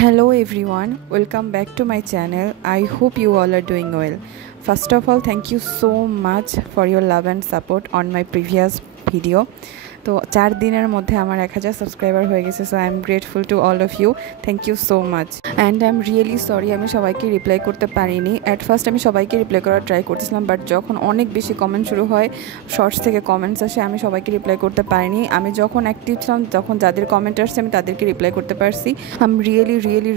Hello everyone, welcome back to my channel. I hope you all are doing well. First of all, thank you so much for your love and support on my previous video. তো 4 দিনের মধ্যে আমার 1000 subscriber হয়ে গেছে, so I am grateful to all of you. Thank you so much and I am really sorry আমি সবাইকে reply করতে পারিনি। অ্যাট ফার্স্ট আমি সবাইকে রিপ্লাই করার ট্রাই করতেছিলাম, বাট যখন অনেক বেশি কমেন্ট শুরু হয়, শর্টস থেকে কমেন্টস আসে, আমি সবাইকে রিপ্লাই করতে পারিনি। আমি যখন অ্যাক্টিভ ছিলাম, যখন যাদের কমেন্ট আসছে আমি তাদেরকে রিপ্লাই করতে পারছি। I am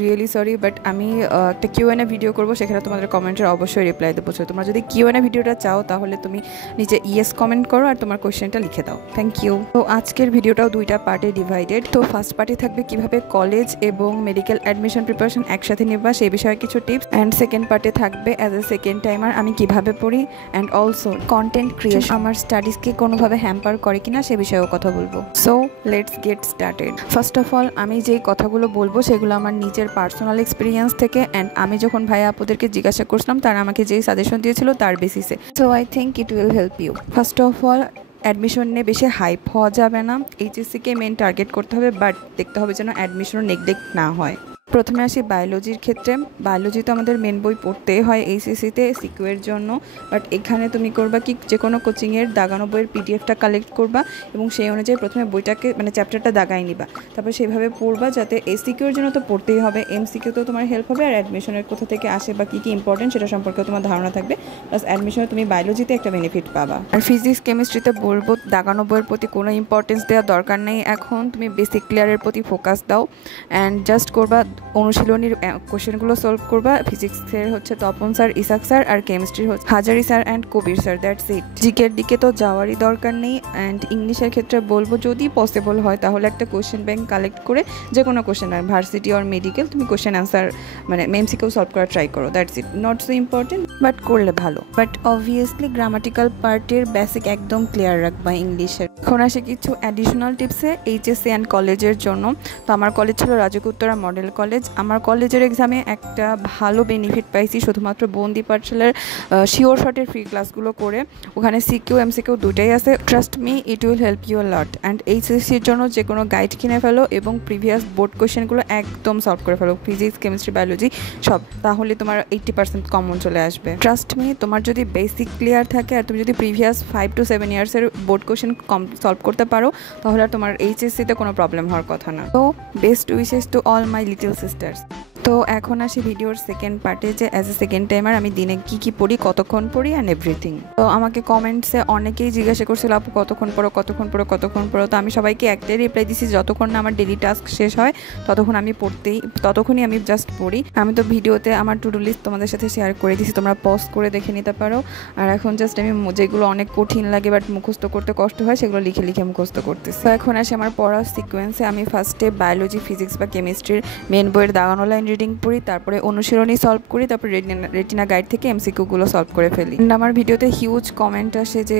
really sorry, but আমি একটা কিউএনএ ভিডিও করবো, সেখানে তোমাদের কমেন্টের অবশ্যই রিপ্লাই দেবো। তোমরা যদি কিউএনএ ভিডিওটা চাও তাহলে তুমি নিচে ইয়েস কমেন্ট করো আর তোমার কোয়েশ্চেনটা লিখে দাও। Thank you. তো আজকের ভিডিওটাও দুইটা পার্টে ডিভাইডেড। তো ফার্স্ট পার্টে থাকবে কিভাবে কলেজ এবং মেডিকেল অ্যাডমিশন প্রিপারেশন একসাথে নেবা সেই বিষয়ে কিছু টিপস, অ্যান্ড সেকেন্ড পার্টে থাকবে অ্যাজ এ সেকেন্ড টাইমার আমি কিভাবে পড়ি, অ্যান্ড অলসো কন্টেন্ট ক্রিয়েশন আমার স্টাডিজকে কোনোভাবে হ্যাম্পার করে কিনা সে বিষয়েও কথা বলবো। So let's get started. First of all আমি যেই কথাগুলো বলবো সেগুলো আমার নিজের পার্সোনাল এক্সপিরিয়েন্স থেকে, অ্যান্ড আমি যখন ভাইয়া আপুদেরকে জিজ্ঞাসা করছিলাম তারা আমাকে যেই সাজেশন দিয়েছিল তার বেসিসে। So I think it will help you. First of all admission নিয়ে বেশি হাইপ হওয়া যাবে না। এইচএসসিকে মেন টার্গেট করতে হবে, বাট দেখতে হবে যেন অ্যাডমিশনও নেগলেক্ট না হয়। প্রথমে আসি বায়োলজির ক্ষেত্রে। বায়োলজি তো আমাদের মেন বই পড়তেই হয় এইচএসসিতে সিকিউর জন্য, বাট এখানে তুমি করবা কি, যে কোনো কোচিংয়ের দাগানো বইয়ের পিডিএফটা কালেক্ট করবা এবং সেই অনুযায়ী প্রথমে বইটাকে চ্যাপ্টারটা দাগাই নিবা, তারপর সেইভাবে পড়বা যাতে এই সিকিউর জন্য তো পড়তেই হবে, এমসিকিউতেও তোমার হেল্প হবে, আর অ্যাডমিশনের কোথা থেকে আসে বা কী ইম্পর্টেন্ট সেটা সম্পর্কে তোমার ধারণা থাকবে, প্লাস অ্যাডমিশনে তুমি বায়োলজিতে একটা বেনিফিট পাবা। আর ফিজিক্স কেমিস্ট্রিতে বলবো দাগানো বইয়ের প্রতি কোনো ইম্পর্টেন্স দেওয়ার দরকার নেই, এখন তুমি বেসিক ক্লিয়ারের প্রতি ফোকাস দাও অ্যান্ড জাস্ট করবা অনুশীলনীর কোশ্চেনগুলো সলভ করবা। ফিজিক্সের হচ্ছে তপন স্যার, ইসাক স্যার, আর কেমিস্ট্রির হচ্ছে Hazari sir and Kabir sir, that's it. জিকের দিকে তো যাওয়ারই দরকার নেই। অ্যান্ড ইংলিশের ক্ষেত্রে বলবো যদি পসিবল হয় তাহলে একটা কোশ্চেন ব্যাংক কালেক্ট করে যে কোনো কোশ্চেন হয়, ভার্সিটি অর মেডিকেল, তুমি কোশ্চেন অ্যান্সার এমসিকিউ সলভ করার ট্রাই করো, that's it. Not so important, but করলে ভালো। বাট অবভিয়াসলি গ্রামাটিক্যাল পার্টের বেসিক একদম ক্লিয়ার রাখবা ইংলিশের। এখন আসে কিছু অ্যাডিশনাল টিপসে এইচএসসি অ্যান্ড কলেজের জন্য। তো আমার কলেজ ছিল রাজুক উত্তরা মডেল কলেজ। আমার কলেজের এক্সামে একটা ভালো বেনিফিট পাইছি শুধুমাত্র বন্দি পাঠশালার শিওর শটের ফ্রি ক্লাসগুলো করে। ওখানে সিকিউ এমসিকিউ দুটাই আছে। Trust me, it will help you a lot. And এইচএসসির জন্য যে কোনো গাইড কিনে ফেলো এবং প্রিভিয়াস বোর্ড কোয়েশ্চেনগুলো একদম সলভ করে ফেলো, ফিজিক্স কেমিস্ট্রি বায়োলজি সব, তাহলে তোমার 80% কমন চলে আসবে। ট্রাস্ট মি, তোমার যদি বেসিক ক্লিয়ার থাকে আর তুমি যদি প্রিভিয়াস 5 to 7 ইয়ার্সের বোর্ড কোয়েশ্চেন সলভ করতে পারো তাহলে আর তোমার এইচএসসিতে কোনো প্রবলেম হওয়ার কথা না। তো best wishes to all my little sisters. তো এখন আসি ভিডিওর সেকেন্ড পার্টে, যে অ্যাজ এ সেকেন্ড টাইমার আমি দিনে কী পড়ি, কতক্ষণ পড়ি অ্যান্ড এভরিথিং। তো আমাকে কমেন্টসে অনেকেই জিজ্ঞাসা করছিল আপু কতক্ষণ পড়ো। তো আমি সবাইকে একটাই রিপ্লাই দিছি, যতক্ষণ না আমার ডেলি টাস্ক শেষ হয় ততক্ষণই আমি জাস্ট পড়ি। আমি তো ভিডিওতে আমার টু ডু লিস্ট তোমাদের সাথে শেয়ার করে দিছি, তোমরা পজ করে দেখে নিতে পারো। আর এখন জাস্ট আমি যেগুলো অনেক কঠিন লাগে বাট মুখস্থ করতে কষ্ট হয় সেগুলো লিখে মুখস্থ করতেছি। তো এখন আসি আমার পড়ার সিকোয়েন্সে। আমি ফার্স্টে বায়োলজি, ফিজিক্স বা কেমিস্ট্রির মেন বইয়ের দাগানো লাইন রিডিং পড়ি, তারপরে অনুশীলনী সলভ করি, তারপরে রেটিনা গাইড থেকে এমসিকিউগুলো সলভ করে ফেলি। আমার ভিডিওতে হিউজ কমেন্ট আসে যে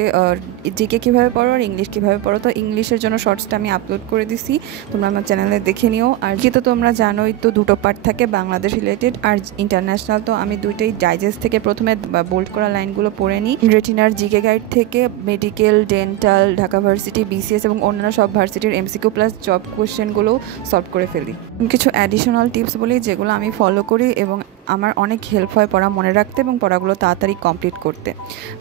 জিকে কীভাবে পড়ো আর ইংলিশ কীভাবে পড়ো। তো ইংলিশের জন্য শর্টসটা আমি আপলোড করে দিছি, তোমরা আমার চ্যানেলে দেখে নিও। আর কি তো তোমরা জানোই তো দুটো পার্ট থাকে, বাংলাদেশ রিলেটেড আর ইন্টারন্যাশনাল। তো আমি দুইটাই ডাইজেস্ট থেকে প্রথমে বোল্ড করা লাইনগুলো পড়ে নিই, রেটিনার জিকে গাইড থেকে medical, dental, Dhaka varsity, BCS এবং অন্যান্য সব ভার্সিটির এমসিকিউ প্লাস জব কোয়েশ্চেনগুলো সলভ করে ফেলি। কিছু অ্যাডিশনাল টিপস বলি যেগুলো আমি ফলো করি এবং আমার অনেক হেল্প হয় পড়া মনে রাখতে এবং পড়াগুলো তাড়াতাড়ি কমপ্লিট করতে।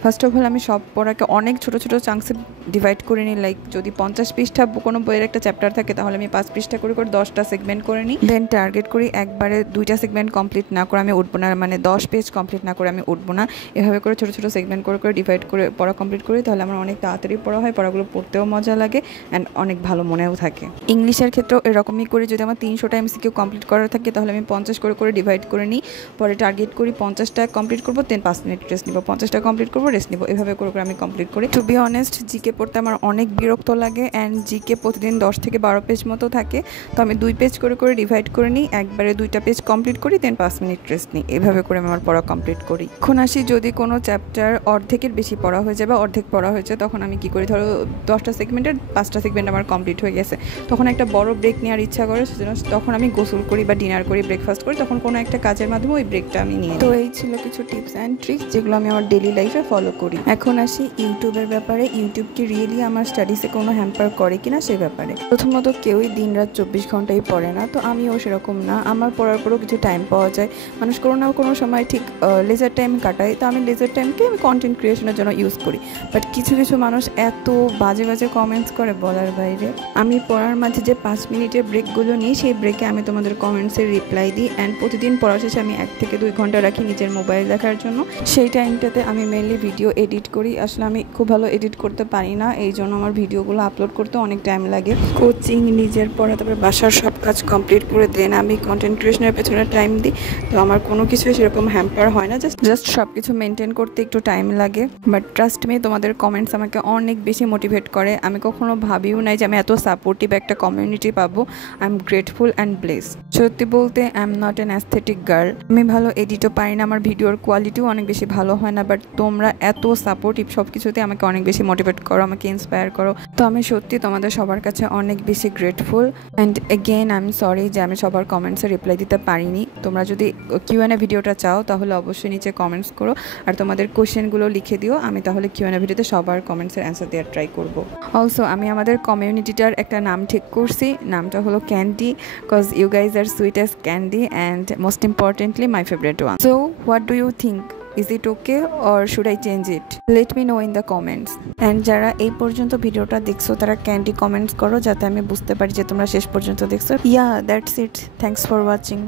ফার্স্ট অফ অল আমি সব পড়াকে অনেক ছোটো চাংসে ডিভাইড করে নিই। লাইক যদি 50 পৃষ্ঠা কোনো বইয়ের একটা চ্যাপ্টার থাকে তাহলে আমি 5 পৃষ্ঠা করে 10টা সেগমেন্ট করে নিই। দেন টার্গেট করি একবারে 2টা সেগমেন্ট কমপ্লিট না করে আমি উঠবো না, 10 পেজ কমপ্লিট না করে আমি উঠবো না। এভাবে করে ছোটো সেগমেন্ট করে ডিভাইড করে পড়া কমপ্লিট করি, তাহলে আমার অনেক তাড়াতাড়ি পড়া হয়, পড়াগুলো পড়তেও মজা লাগে অ্যান্ড অনেক ভালো মনেও থাকে। ইংলিশের ক্ষেত্রেও এরকমই করি, যদি আমার 300টা এমসিকিউ কমপ্লিট করার থাকে তাহলে আমি 50 করে ডিভাইড করে নিই, পরে টার্গেট করি 50টা কমপ্লিট করবো, দেন 5 মিনিট রেস্ট নিব, 50টা কমপ্লিট করবো, রেস্ট নিব, এভাবে করে আমি কমপ্লিট করি। টু বি অনেস্ট জিকে পড়তে আমার অনেক বিরক্ত লাগে অ্যান্ড জিকে প্রতিদিন 10 থেকে 12 পেজ মতো থাকে। তো আমি 2 পেজ করে ডিভাইড করে নিই, একবারে 2টা পেজ কমপ্লিট করি, দেন 5 মিনিট রেস্ট নিই, এভাবে করে আমি আমার পড়া কমপ্লিট করি। এখন আসি যদি কোনো চ্যাপ্টার অর্ধেকের বেশি পড়া হয়ে যায় বা অর্ধেক পড়া হয়েছে তখন আমি কি করি, ধরো 10টা সেগমেন্টের 5টা সেগমেন্ট আমার কমপ্লিট হয়ে গেছে, তখন একটা বড় ব্রেক নেওয়ার ইচ্ছা করে, সেজন্য তখন আমি গোসল করি বা ডিনার করি, ব্রেকফাস্ট করি, তখন কোনো একটা কাজের মাধ্যমে মাধ্যমে ওই ব্রেকটা আমি নিয়ে। তো এই ছিল কিছু টিপস অ্যান্ড ট্রিক্স যেগুলো আমি আমার ডেলি লাইফে ফলো করি। এখন আসি ইউটিউবের ব্যাপারে। ইউটিউব কি রিয়েলি আমার স্টাডিজে কোনো হ্যাম্পার করে কিনা সে ব্যাপারে। প্রথমত কেউই দিন রাত 24 ঘন্টাই পড়ে না, তো আমিও সেরকম না। আমার পড়ার পরেও কিছু টাইম পাওয়া যায়। মানুষ কোনো না কোনো সময় ঠিক লেজার টাইম কাটায়, তো আমি লেজার টাইমকে আমি কন্টেন্ট ক্রিয়েশনের জন্য ইউজ করি। বাট কিছু কিছু মানুষ এত বাজে বাজে কমেন্টস করে বলার বাইরে। আমি পড়ার মাঝে যে 5 মিনিটের ব্রেকগুলো নিই, সেই ব্রেকে আমি তোমাদের কমেন্টসের রিপ্লাই দিই। অ্যান্ড প্রতিদিন পড়া শেষে আমি 1 থেকে 2 ঘন্টা রাখি নিজের মোবাইল দেখার জন্য। সেই টাইমটাতে আমি মেনলি ভিডিও এডিট করি। আসলে আমি খুব ভালো এডিট করতে পারি না, এই জন্য আমার ভিডিওগুলো আপলোড করতে অনেক টাইম লাগে। কোচিং, নিজের পড়া, তারপরে বাসার সব কাজ কমপ্লিট করে দেন আমি কন্টেন্ট ক্রিয়েশনের পেছনে টাইম দিই। তো আমার কোনো কিছু সেরকম হ্যাম্পার হয় না, জাস্ট সব কিছু মেনটেন করতে একটু টাইম লাগে। বাট ট্রাস্ট মি, তোমাদের কমেন্টস আমাকে অনেক বেশি মোটিভেট করে। আমি কখনো ভাবিও নাই যে আমি এত সাপোর্টিভ একটা কমিউনিটি পাবো। I am grateful and blessed. সত্যি বলতে I am not an aesthetic girl. আমি ভালো এডিটও পারি না, আমার ভিডিওর কোয়ালিটিও অনেক বেশি ভালো হয় না। বাট তোমরা এত সাপোর্টিভ, সব কিছুতে আমাকে অনেক বেশি মোটিভেট করো, আমাকে ইন্সপায়ার করো। তো আমি সত্যি তোমাদের সবার কাছে অনেক বেশি grateful. And again I am sorry যে আমি সবার কমেন্টসে রিপ্লাই দিতে পারিনি। তোমরা যদি কিউএনএ ভিডিওটা চাও তাহলে অবশ্যই নিচে কমেন্টস করো আর তোমাদের কোশ্চেনগুলো লিখে দিও। আমি তাহলে কিউএনএ ভিডিওতে সবার কমেন্টসের অ্যান্সার দেওয়ার ট্রাই করব। অলসো আমি আমাদের কমিউনিটিটার একটা নাম ঠিক করছি, নামটা হলো candy, cause you guys are sweet as candy and most importantly my favourite one. So what do you think? Is it okay or should I change it? Let me know in the comments. And যারা এই পর্যন্ত ভিডিওটা দেখছো তারা candy comments করো যাতে আমি বুঝতে পারি যে তোমরা শেষ পর্যন্ত দেখছো। Yeah, that's it. Thanks for watching.